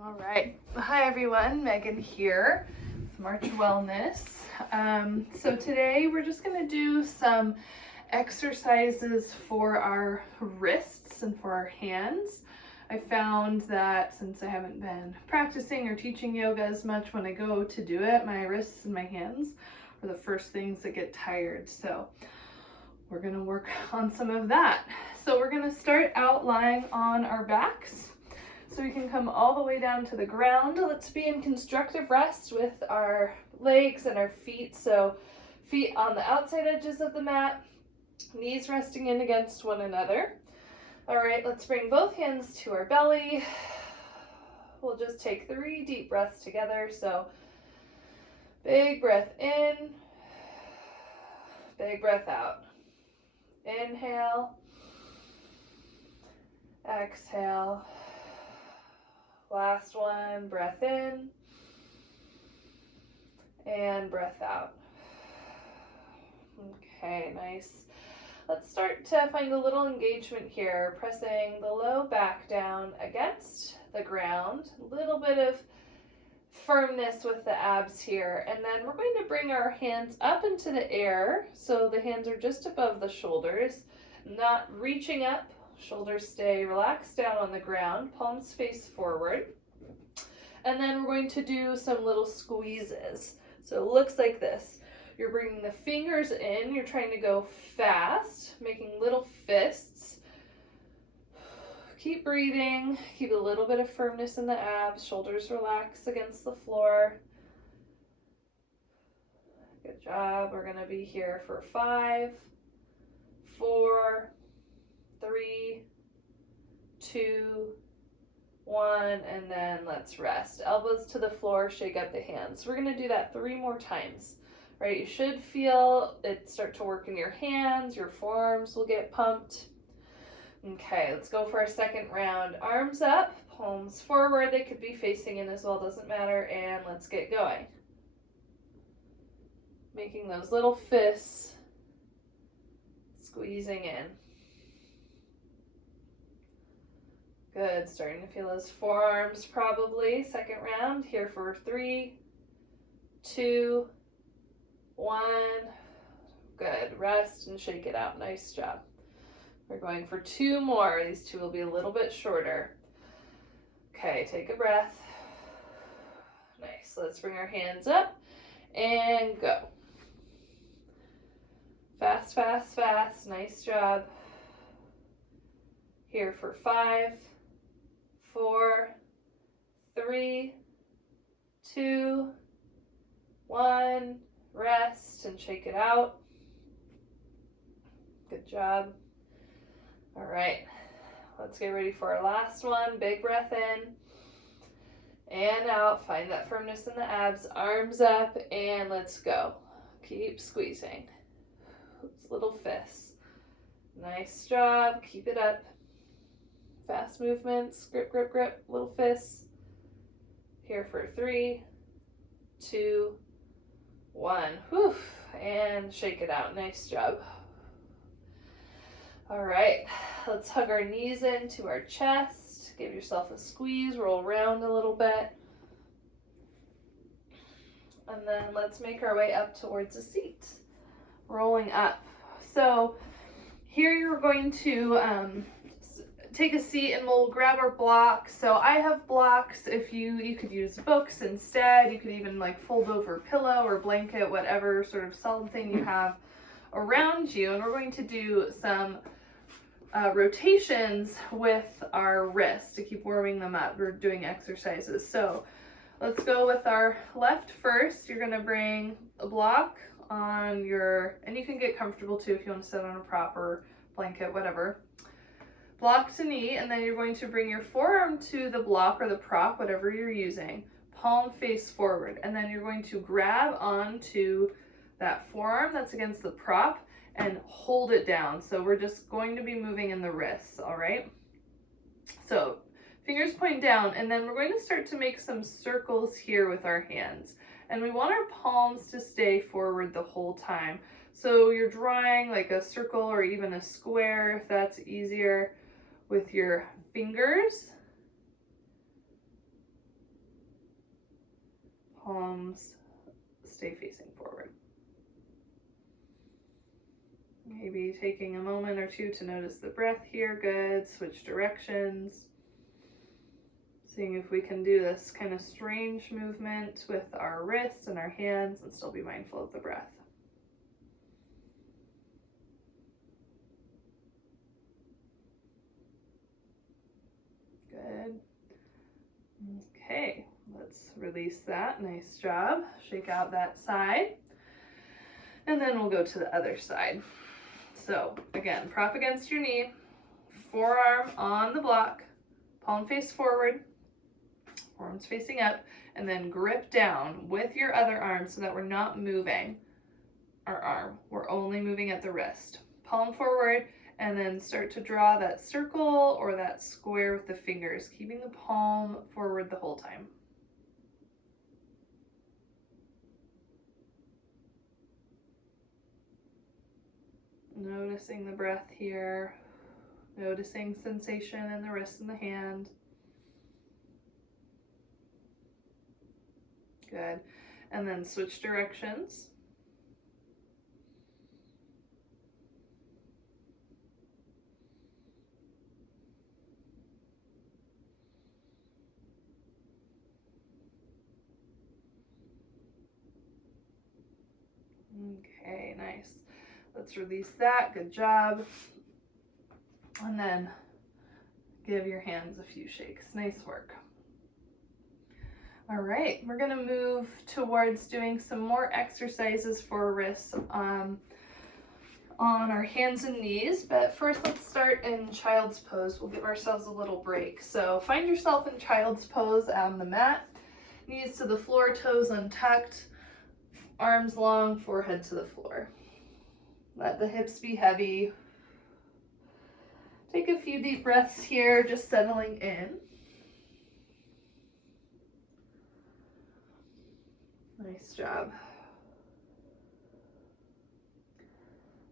All right. Hi, everyone. Megan here with March Wellness. So today we're just going to do some exercises for our wrists and for our hands. I found that since I haven't been practicing or teaching yoga as much, when I go to do it, my wrists and my hands are the first things that get tired. So we're going to work on some of that. So we're going to start out lying on our backs. So we can come all the way down to the ground. Let's be in constructive rest with our legs and our feet. So feet on the outside edges of the mat, knees resting in against one another. All right, let's bring both hands to our belly. We'll just take 3 deep breaths together. So big breath in, big breath out. Inhale, exhale. Last one, breath in and breath out. Okay, nice. Let's start to find a little engagement here, pressing the low back down against the ground. A little bit of firmness with the abs here. And then we're going to bring our hands up into the air. So the hands are just above the shoulders, not reaching up. Shoulders stay relaxed down on the ground, palms face forward. And then we're going to do some little squeezes. So it looks like this. You're bringing the fingers in, you're trying to go fast, making little fists. Keep breathing, keep a little bit of firmness in the abs, shoulders relax against the floor. Good job. We're going to be here for 5, 4, 3, 2, 1, and then let's rest. Elbows to the floor, shake up the hands. We're going to do that 3 more times, right? You should feel it start to work in your hands, your forearms will get pumped. Okay, let's go for our second round. Arms up, palms forward. They could be facing in as well, doesn't matter, and let's get going. Making those little fists, squeezing in. Good, starting to feel those forearms probably. Second round, here for 3, 2, 1. Good, rest and shake it out. Nice job. We're going for 2 more. These 2 will be a little bit shorter. Okay, take a breath. Nice, let's bring our hands up and go. Fast, fast, fast. Nice job. Here for 5, 4, 3, 2, 1. Rest and shake it out. Good job. All right, let's get ready for our last one. Big breath in and out. Find that firmness in the abs. Arms up and let's go. Keep squeezing. Those little fists. Nice job. Keep it up. Fast movements, grip, grip, grip, little fists. Here for 3, 2, 1. Whew. And shake it out. Nice job. All right, let's hug our knees into our chest. Give yourself a squeeze, roll around a little bit. And then let's make our way up towards a seat. Rolling up. So here you're going to take a seat and we'll grab our blocks. So I have blocks. If you could use books instead. You could even like fold over a pillow or blanket, whatever sort of solid thing you have around you. And we're going to do some rotations with our wrists to keep warming them up. We're doing exercises. So let's go with our left first. You're going to bring a block on your, and you can get comfortable too if you want to sit on a prop or blanket, whatever. Block to knee, and then you're going to bring your forearm to the block or the prop, whatever you're using, palm face forward, and then you're going to grab onto that forearm that's against the prop and hold it down. So we're just going to be moving in the wrists, all right? So fingers point down, and then we're going to start to make some circles here with our hands. And we want our palms to stay forward the whole time. So you're drawing like a circle or even a square if that's easier with your fingers. palms stay facing forward. Maybe taking a moment or two to notice the breath here. Good. Switch directions. Seeing if we can do this kind of strange movement with our wrists and our hands and still be mindful of the breath. Good. Okay, let's release that. Nice job. Shake out that side. And then we'll go to the other side. So again, prop against your knee, forearm on the block, palm face forward, forearms facing up, and then grip down with your other arm so that we're not moving our arm. We're only moving at the wrist. Palm forward, and then start to draw that circle or that square with the fingers, keeping the palm forward the whole time. Noticing the breath here, noticing sensation in the wrist and the hand. Good. And then switch directions. Okay, nice. Let's release that. Good job. And then give your hands a few shakes. Nice work. All right, we're going to move towards doing some more exercises for our wrists on our hands and knees. But first, let's start in child's pose. We'll give ourselves a little break. So find yourself in child's pose on the mat. Knees to the floor, toes untucked, arms long, forehead to the floor. Let the hips be heavy. Take a few deep breaths here, just settling in. Nice job.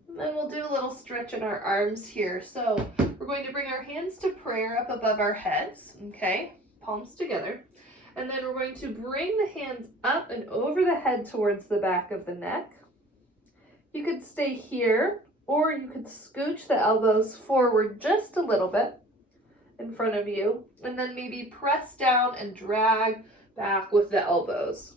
And then we'll do a little stretch in our arms here. So we're going to bring our hands to prayer up above our heads, okay? Palms together. And then we're going to bring the hands up and over the head towards the back of the neck. You could stay here, or you could scooch the elbows forward just a little bit in front of you, and then maybe press down and drag back with the elbows.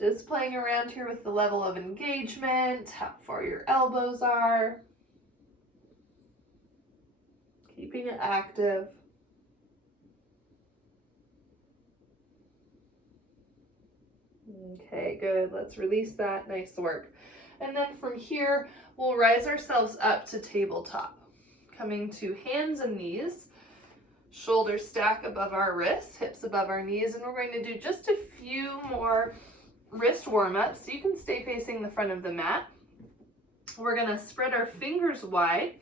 Just playing around here with the level of engagement, how far your elbows are. Keeping it active. Okay, good. Let's release that. Nice work. And then from here, we'll rise ourselves up to tabletop. Coming to hands and knees, shoulders stack above our wrists, hips above our knees, and we're going to do just a few more wrist warm-ups. So you can stay facing the front of the mat. We're going to spread our fingers wide.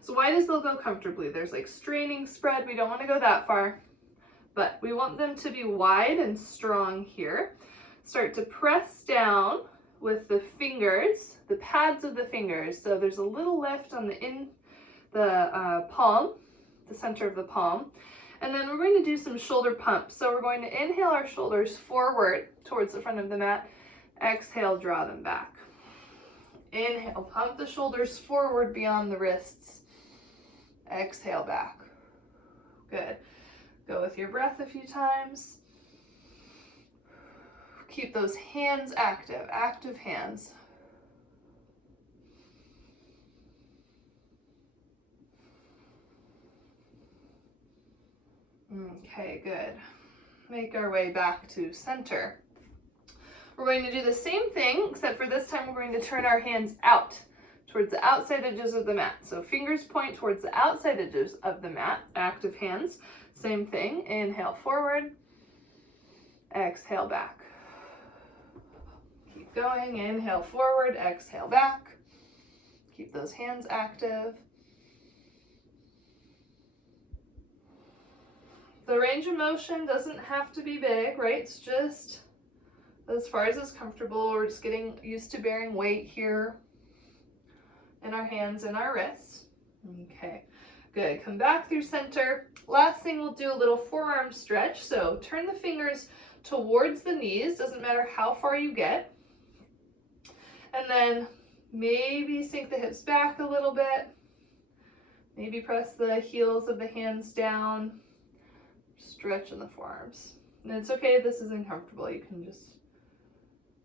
So wide as they'll go comfortably. There's like straining spread. We don't want to go that far, but we want them to be wide and strong here. Start to press down with the fingers, the pads of the fingers. So there's a little lift on the palm, the center of the palm. And then we're going to do some shoulder pumps. So we're going to inhale our shoulders forward towards the front of the mat. Exhale, draw them back. Inhale, pump the shoulders forward beyond the wrists. Exhale back. Good. Go with your breath a few times. Keep those hands active, active hands. Okay, good. Make our way back to center. We're going to do the same thing, except for this time we're going to turn our hands out towards the outside edges of the mat. So fingers point towards the outside edges of the mat, active hands. Same thing, inhale forward, exhale back. Keep going, inhale forward, exhale back. Keep those hands active. The range of motion doesn't have to be big, right? It's just as far as is comfortable. We're just getting used to bearing weight here in our hands and our wrists. Okay, Good, come back through center. Last thing, we'll do a little forearm stretch. So turn the fingers towards the knees, doesn't matter how far you get. And then maybe sink the hips back a little bit. Maybe press the heels of the hands down. Stretch in the forearms. And it's okay if this is uncomfortable. You can just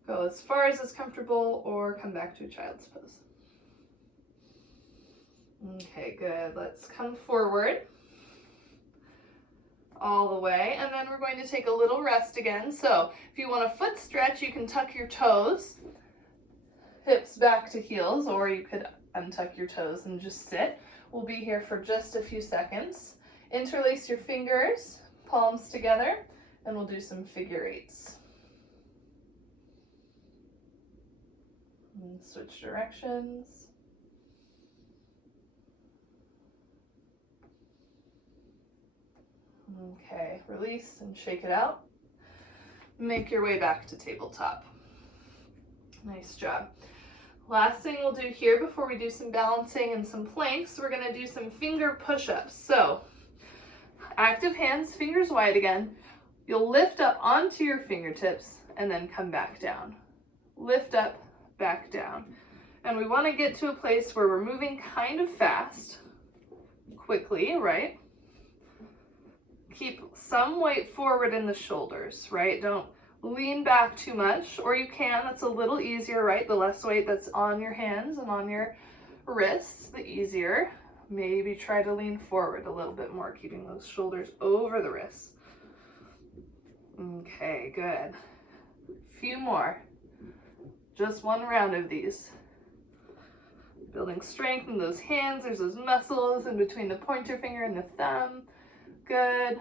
go as far as is comfortable or come back to a child's pose. Okay, good. Let's come forward all the way, and then we're going to take a little rest again. So if you want a foot stretch, you can tuck your toes, hips back to heels, or you could untuck your toes and just sit. We'll be here for just a few seconds. Interlace your fingers, palms together, and we'll do some figure eights. And switch directions. Okay, release and shake it out. Make your way back to tabletop. Nice job. Last thing we'll do here before we do some balancing and some planks, we're going to do some finger push-ups. So, active hands, fingers wide again. You'll lift up onto your fingertips and then come back down. Lift up, back down. And we want to get to a place where we're moving kind of fast, quickly, right? Keep some weight forward in the shoulders, right? Don't lean back too much, or you can, that's a little easier, right? The less weight that's on your hands and on your wrists, the easier. Maybe try to lean forward a little bit more, keeping those shoulders over the wrists. Okay, good. Few more. Just one round of these. Building strength in those hands. There's those muscles in between the pointer finger and the thumb. Good.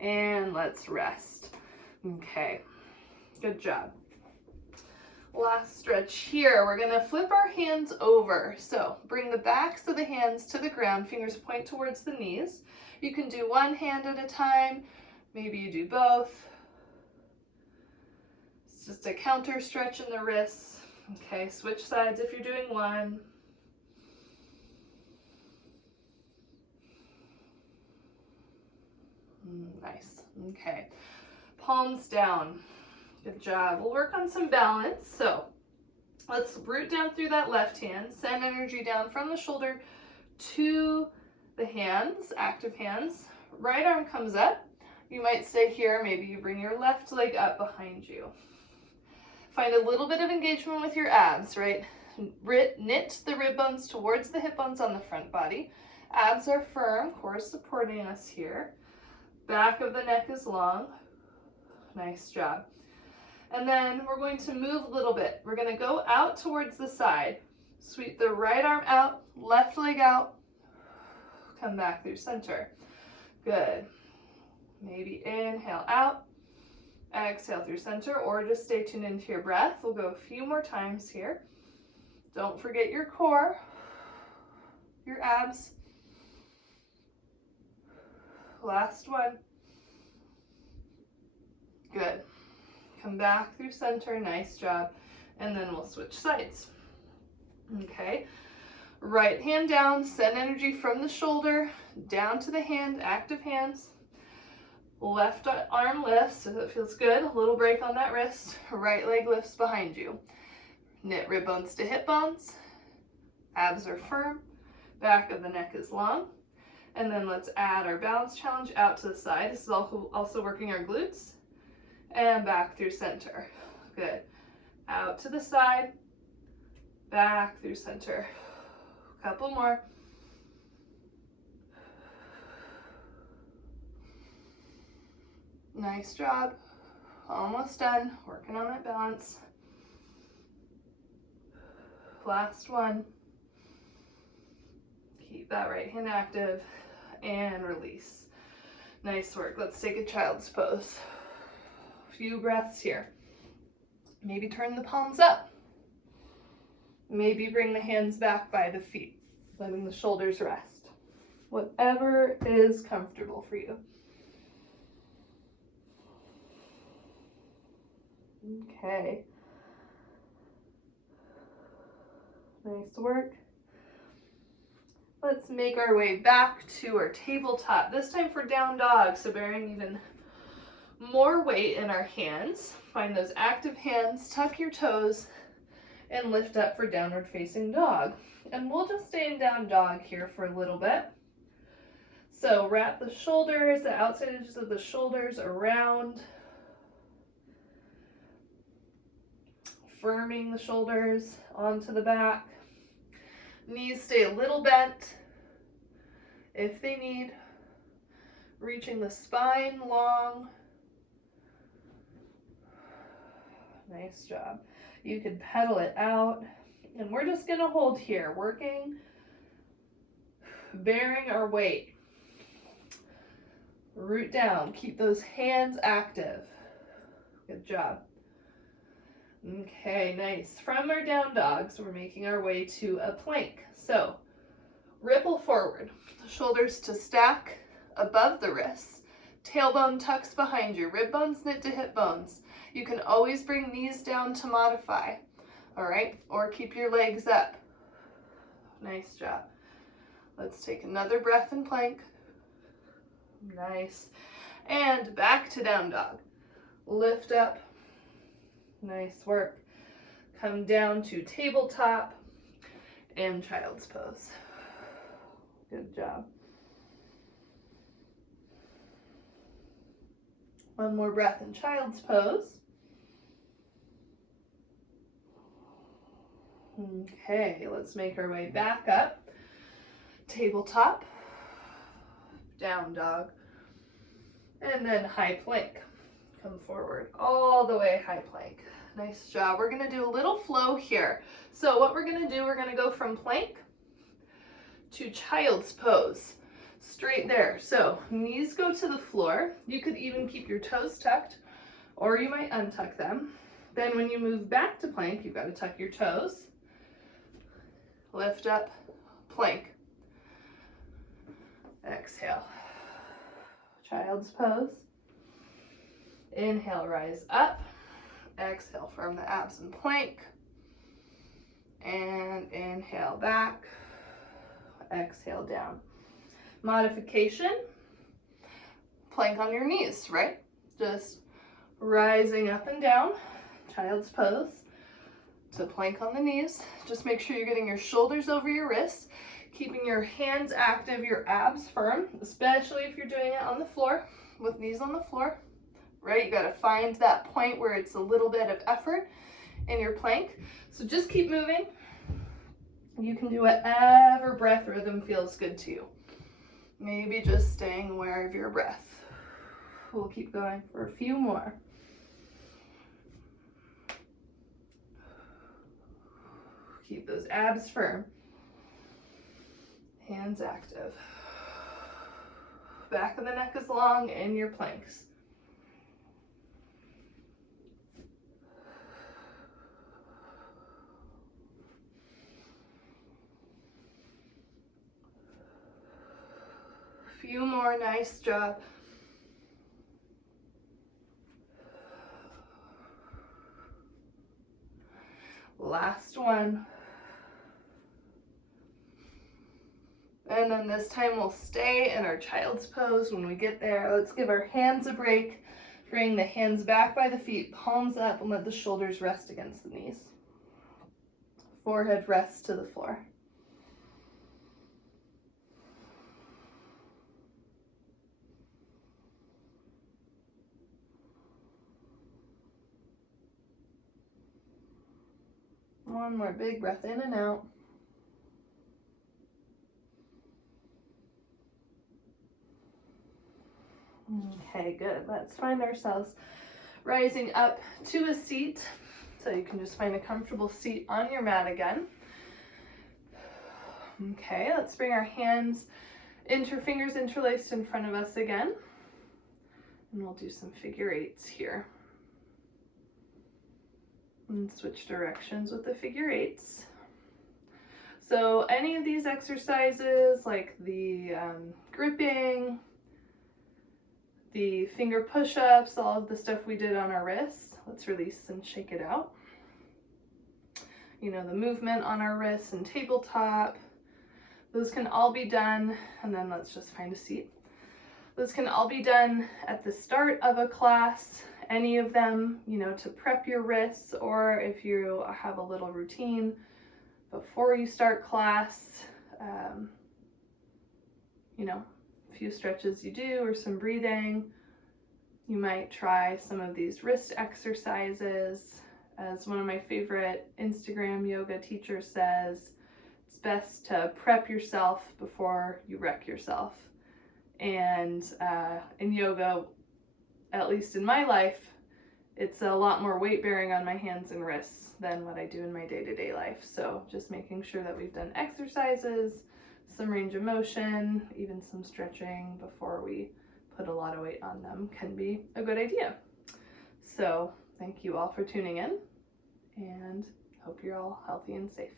And let's rest. Okay, good job. Last stretch here. We're gonna flip our hands over. So bring the backs of the hands to the ground, fingers point towards the knees. You can do one hand at a time. Maybe you do both. It's just a counter stretch in the wrists. Okay, switch sides if you're doing one. Nice. Okay. Palms down. Good job. We'll work on some balance. So let's root down through that left hand. Send energy down from the shoulder to the hands, active hands. Right arm comes up. You might stay here. Maybe you bring your left leg up behind you. Find a little bit of engagement with your abs, right? Knit the rib bones towards the hip bones on the front body. Abs are firm, core supporting us here. Back of the neck is long. Nice job. And then we're going to move a little bit. We're going to go out towards the side. Sweep the right arm out, left leg out. Come back through center. Good. Maybe inhale out. Exhale through center, or just stay tuned into your breath. We'll go a few more times here. Don't forget your core, your abs. Last one. Good. Come back through center. Nice job. And then we'll switch sides. Okay. Right hand down. Send energy from the shoulder down to the hand. Active hands. Left arm lifts, so that feels good. A little break on that wrist. Right leg lifts behind you. Knit rib bones to hip bones. Abs are firm. Back of the neck is long. And then let's add our balance challenge out to the side. This is also working our glutes. And back through center. Good. Out to the side. Back through center. Couple more. Nice job. Almost done. Working on that balance. Last one. Keep that right hand active and release. Nice work. Let's take a child's pose. A few breaths here. Maybe turn the palms up. Maybe bring the hands back by the feet, letting the shoulders rest. Whatever is comfortable for you. Okay. Nice work. Let's make our way back to our tabletop, this time for down dog, so bearing even more weight in our hands. Find those active hands, tuck your toes, and lift up for downward facing dog. And we'll just stay in down dog here for a little bit. So wrap the shoulders, the outside edges of the shoulders around, firming the shoulders onto the back. Knees stay a little bent if they need, reaching the spine long. Nice job. You can pedal it out, and we're just gonna hold here, working, bearing our weight. Root down, keep those hands active. Good job. Okay, nice. From our down dogs, we're making our way to a plank. So ripple forward, shoulders to stack above the wrists, tailbone tucks behind you, rib bones knit to hip bones. You can always bring knees down to modify, all right? Or keep your legs up. Nice job. Let's take another breath in plank. Nice. And back to down dog. Lift up. Nice work. Come down to tabletop and child's pose. Good job. One more breath in child's pose. Okay, let's make our way back up. Tabletop, down dog, and then high plank. Come forward all the way, high plank. Nice job. We're gonna do a little flow here. So what we're gonna do, we're gonna go from plank to child's pose, straight there. So knees go to the floor. You could even keep your toes tucked, or you might untuck them. Then when you move back to plank, you've got to tuck your toes. Lift up, plank. Exhale. Child's pose. Inhale, rise up. Exhale, firm the abs and plank. And inhale back. Exhale down. Modification. Plank on your knees, right? Just rising up and down. Child's pose. To plank on the knees. Just make sure you're getting your shoulders over your wrists, keeping your hands active, your abs firm, especially if you're doing it on the floor, with knees on the floor, right? You gotta find that point where it's a little bit of effort in your plank. So just keep moving. You can do whatever breath rhythm feels good to you. Maybe just staying aware of your breath. We'll keep going for a few more. Keep those abs firm. Hands active. Back of the neck is long in your planks. Few more, nice job. Last one. And then this time we'll stay in our child's pose when we get there. Let's give our hands a break. Bring the hands back by the feet, palms up, and let the shoulders rest against the knees. Forehead rests to the floor. One more big breath in and out. Okay, good. Let's find ourselves rising up to a seat. So you can just find a comfortable seat on your mat again. Okay, let's bring our hands, fingers interlaced in front of us again. And we'll do some figure eights here. And switch directions with the figure eights. So any of these exercises, like the gripping, the finger push-ups, all of the stuff we did on our wrists, let's release and shake it out. You know, the movement on our wrists and tabletop, Those can all be done, and then let's just find a seat. Those can all be done at the start of a class, any of them, you know, to prep your wrists, or if you have a little routine before you start class, you know, a few stretches you do or some breathing. You might try some of these wrist exercises. As one of my favorite Instagram yoga teachers says, it's best to prep yourself before you wreck yourself. And in yoga, at least in my life, it's a lot more weight bearing on my hands and wrists than what I do in my day-to-day life. So just making sure that we've done exercises, some range of motion, even some stretching before we put a lot of weight on them can be a good idea. So thank you all for tuning in, and hope you're all healthy and safe.